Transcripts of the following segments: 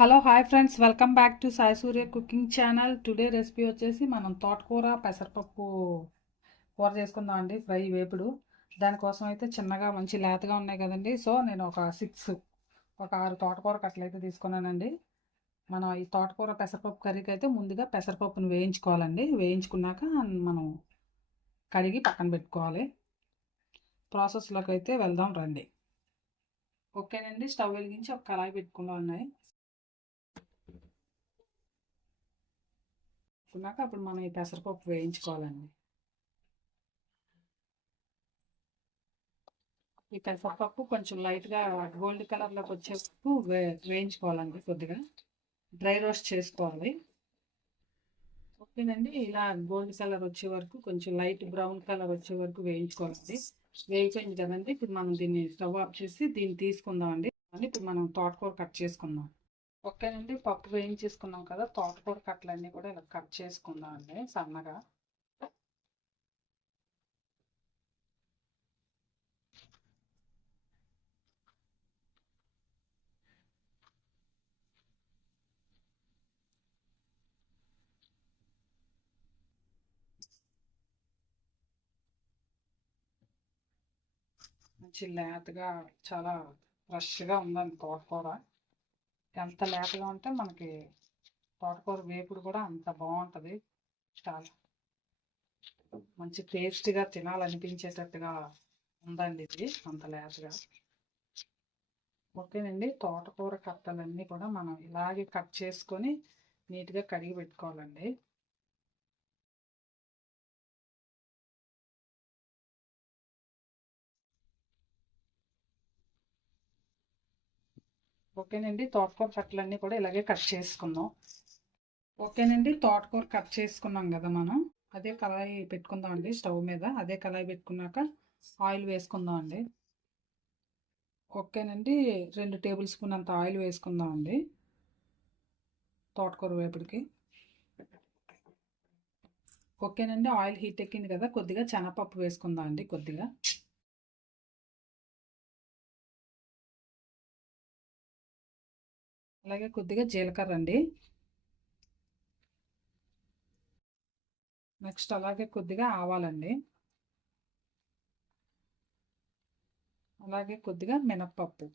Hello hi friends, welcome back to Sai Surya cooking channel. Today recipe వచ్చేసి మనం తోటకూర పెసరపప్పు కూర చేసుకుందాం అండి. ఫ్రై వేపుడు. దానికోసం అయితే చిన్నగా మంచి లేతగా ఉన్నాయి కదండి. సో నేను ఒక 6 తోటకూర కట్టలు అయితే తీసుకున్నానండి. మనం ఈ తోటకూర పెసరపప్పు కర్రీకి అయితే ముందుగా పెసరపప్పును వేయించుకోవాలండి. వేయించుకున్నాక మనం కడిగి పక్కన పెట్టుకోవాలి. ప్రాసెస్లోకి అయితే వెళ్దాం రండి. ఓకేనండి, స్టవ్ వెలిగించి ఒక కళాయి పెట్టుకున్నా ఉన్నాయి. అప్పుడు మనం ఈ పెసరపప్పు వేయించుకోవాలండి. ఈ పెసరపప్పు కొంచెం లైట్గా గోల్డ్ కలర్లోకి వచ్చే వరకు వేయించుకోవాలండి. కొద్దిగా డ్రై రోస్ట్ చేసుకోవాలి. ఓకేనండి, ఇలా గోల్డ్ కలర్ వచ్చే వరకు కొంచెం లైట్ బ్రౌన్ కలర్ వచ్చే వరకు వేయించుకోవాలండి. వేయిపోయింది కదండి. ఇప్పుడు మనం దీన్ని స్టవ్ ఆఫ్ చేసి దీన్ని తీసుకుందామండి. ఇప్పుడు మనం తోటకూర కట్ చేసుకుందాం. ఓకేనండి, పప్పు వేయించేసుకున్నాం కదా, తోటకూర కట్టలన్నీ కూడా ఇలా కట్ చేసుకుందాం అండి సన్నగా. మంచి లేతగా చాలా ఫ్రెష్గా ఉందండి తోటకూర. ఎంత లేతగా ఉంటే మనకి తోటకూర వేపుడు కూడా అంత బాగుంటుంది. చాలా మంచి టేస్ట్గా తినాలనిపించేటట్టుగా ఉందండి ఇది, అంత లేతగా. ఓకేనండి, తోటకూర కట్టలన్నీ కూడా మనం ఇలాగే కట్ చేసుకొని నీట్గా కడిగి పెట్టుకోవాలండి. ఓకేనండి, తోటకూర కట్టలన్నీ కూడా ఇలాగే కట్ చేసుకుందాం. ఓకేనండి, తోటకూర కట్ చేసుకున్నాం కదా మనం. అదే కళాయి పెట్టుకుందాం అండి స్టవ్ మీద. అదే కళాయి పెట్టుకున్నాక ఆయిల్ వేసుకుందాం అండి. ఓకేనండి, 2 టేబుల్ స్పూన్ అంత ఆయిల్ వేసుకుందాం అండి తోటకూర వేపుడికి. ఓకేనండి, ఆయిల్ హీట్ ఎక్కింది కదా, కొద్దిగా శనగపప్పు వేసుకుందాం అండి. కొద్దిగా అలాగే కొద్దిగా జీలకర్ర అండి. నెక్స్ట్ అలాగే కొద్దిగా ఆవాలండి. అలాగే కొద్దిగా మినప్పప్పు.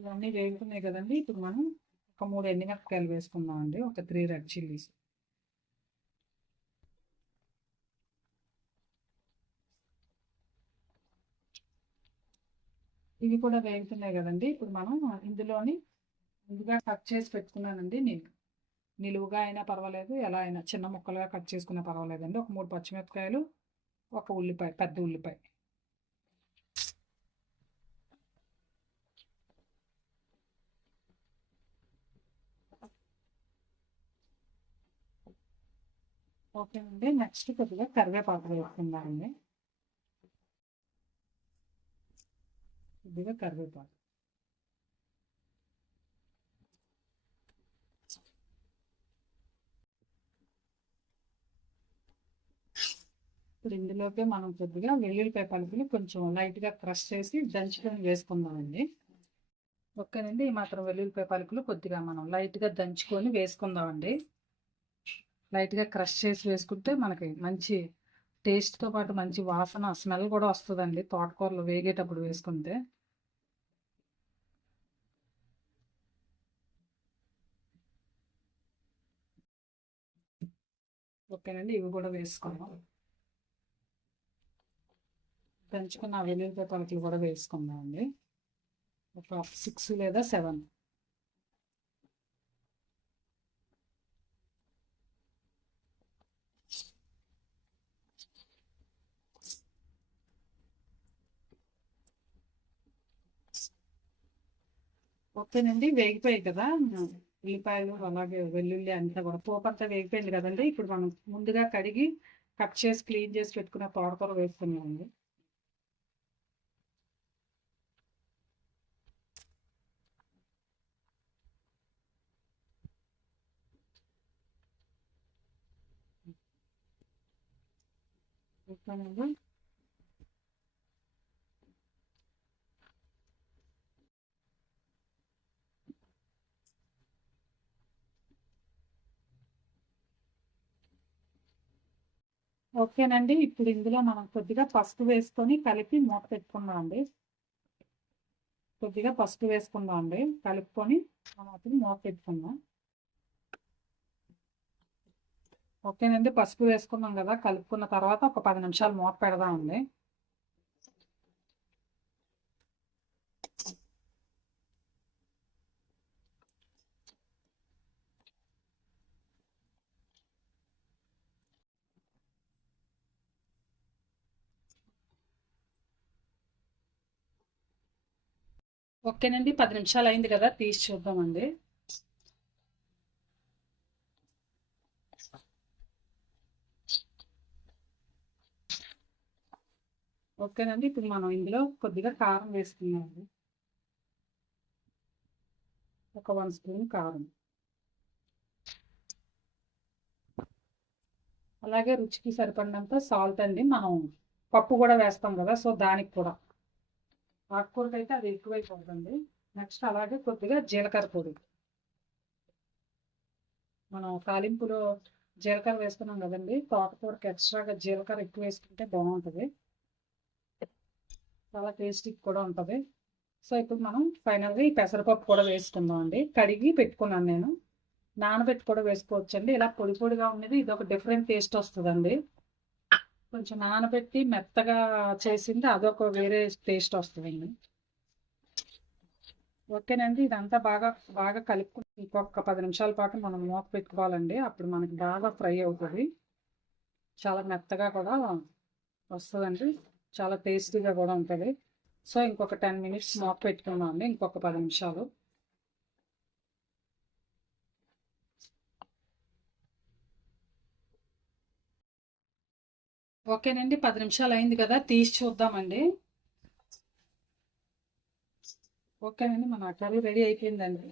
ఇవన్నీ వేగుతున్నాయి కదండి. ఇప్పుడు మనం ఒక 3 ఎండుమిరపకాయలు వేసుకుందాం అండి. ఒక 3 రెడ్ చిల్లీస్. ఇవి కూడా వేగుతున్నాయి కదండి. ఇప్పుడు మనం ఇందులోని ముందుగా కట్ చేసి పెట్టుకున్నానండి. నిలువుగా అయినా పర్వాలేదు, ఎలా అయినా చిన్న ముక్కలుగా కట్ చేసుకున్నా పర్వాలేదండి. ఒక 3 పచ్చిమిరపకాయలు, ఒక ఉల్లిపాయ, పెద్ద ఉల్లిపాయ. ఓకే అండి, నెక్స్ట్ కొద్దిగా కరివేపాకు వేసుకుందామండి. కొద్దిగా కరివేపాకు. ఇప్పుడు ఇందులోకి మనం కొద్దిగా వెల్లుల్లిపాయ పలుకులు కొంచెం లైట్గా క్రష్ చేసి దంచుకొని వేసుకుందామండి. ఓకేనండి, ఈ మాత్రం వెల్లుల్లిపాయ పలుకులు కొద్దిగా మనం లైట్గా దంచుకొని వేసుకుందామండి. లైట్గా క్రష్ చేసి వేసుకుంటే మనకి మంచి టేస్ట్తో పాటు మంచి వాసన, స్మెల్ కూడా వస్తుందండి తోటకూరలు వేగేటప్పుడు వేసుకుంటే. ఓకేనండి, ఇవి కూడా వేసుకుందాం. దంచుకున్న వెల్లుల్లిపాయ పలుకులు కూడా వేసుకుందాం అండి. ఒక 6 లేదా 7. ఓకేనండి, వేగిపోయాయి కదా ఉల్లిపాయలు, అలాగే వెల్లుల్లి అంతా కూడా పోపంతా వేగిపోయింది కదండి. ఇప్పుడు మనం ముందుగా కడిగి కట్ చేసి క్లీన్ చేసి పెట్టుకున్న తోటకూర వేసుకున్నామండి. ఓకేనండి, ఓకేనండి. ఇప్పుడు ఇందులో మనం కొద్దిగా పసుపు వేసుకొని కలిపి మూత పెట్టుకుందాం అండి. కొద్దిగా పసుపు వేసుకుందాం అండి. కలుపుకొని మనం మూత పెట్టుకుందాం. ఓకేనండి. పసుపు వేసుకున్నాం కదా, కలుపుకున్న తర్వాత ఒక 10 నిమిషాలు మూత పెడదామండి. ఓకేనండి. 10 నిమిషాలు అయింది కదా, తీసి చూద్దామండి. ఓకేనండి. ఇప్పుడు మనం ఇందులో కొద్దిగా కారం వేసుకున్నామండి. ఒక 1 స్పూన్ కారం, అలాగే రుచికి సరిపడినంత సాల్ట్ అండి. మనం పప్పు కూడా వేస్తాం కదా, సో దానికి కూడా ఆకుకూరకి అయితే అది ఎక్కువైపోతుంది. నెక్స్ట్ అలాగే కొద్దిగా జీలకర్ర పొడి. మనం తాలింపులో జీలకర్ర వేసుకున్నాం కదండి, తోటకూరకి ఎక్స్ట్రాగా జీలకర్ర ఎక్కువ వేసుకుంటే బాగుంటుంది, చాలా టేస్టీ కూడా ఉంటుంది. సో ఇప్పుడు మనం ఫైనల్గా ఈ పెసరపప్పు కూడా వేసుకుందాం అండి. కడిగి పెట్టుకున్నాను నేను, నానబెట్టి కూడా వేసుకోవచ్చండి. ఇలా పొడి పొడిగా ఉండేది ఇది ఒక డిఫరెంట్ టేస్ట్ వస్తుందండి. కొంచెం నానబెట్టి మెత్తగా చేసింది అదొక వేరే టేస్ట్ వస్తుందండి. ఓకేనండి. ఇదంతా బాగా బాగా కలుపుకుని ఇంకొక 10 నిమిషాల పాటు మనం మూత పెట్టుకోవాలండి. అప్పుడు మనకి బాగా ఫ్రై అవుతుంది, చాలా మెత్తగా కూడా వస్తుందండి, చాలా టేస్టీగా కూడా ఉంటుంది. సో ఇంకొక 10 మినిట్స్ మూత పెట్టుకున్నాం అండి, ఇంకొక 10 నిమిషాలు. ఓకేనండి. 10 నిమిషాలు అయింది కదా, తీసి చూద్దామండి. ఓకేనండి, మన కర్రీ రెడీ అయిపోయిందండి.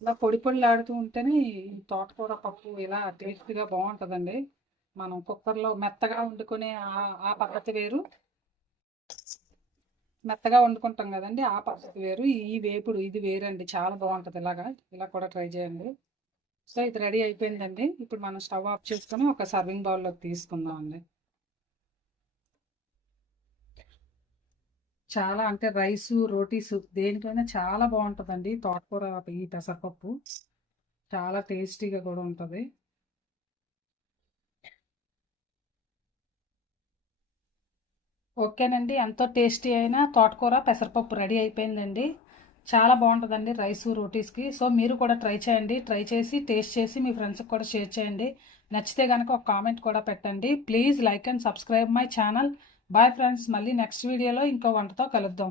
ఇలా పొడి పొడిలాడుతూ ఉంటేనే ఈ తోటకూర పప్పు ఇలా టేస్ట్గా బాగుంటుందండి. మనం కుక్కర్లో మెత్తగా వండుకునే ఆ పద్ధతి వేరు, మెత్తగా వండుకుంటాం కదండి ఆ పద్ధతి వేరు, ఈ వేపుడు ఇది వేరండి, చాలా బాగుంటుంది. ఇలా కూడా ట్రై చేయండి. సో ఇది రెడీ అయిపోయిందండి. ఇప్పుడు మనం స్టవ్ ఆఫ్ చేసుకొని ఒక సర్వింగ్ బౌల్లోకి తీసుకుందాం అండి. చాలా అంటే రైసు రోటీసు దేనికైనా చాలా బాగుంటుందండి తోటకూర ఈ పెసరపప్పు, చాలా టేస్టీగా కూడా ఉంటుంది. ఓకేనండి. ఎంతో టేస్టీ అయిన తోటకూర పెసరపప్పు రెడీ అయిపోయిందండి. చాలా బాగుంటుందండి రైసు రోటీస్కి. సో మీరు కూడా ట్రై చేయండి. ట్రై చేసి టేస్ట్ చేసి మీ ఫ్రెండ్స్కి కూడా షేర్ చేయండి. నచ్చితే కనుక ఒక కామెంట్ కూడా పెట్టండి. Please like and subscribe my channel. Bye friends, మళ్ళీ నెక్స్ట్ వీడియోలో ఇంకో వంటతో కలుద్దాం.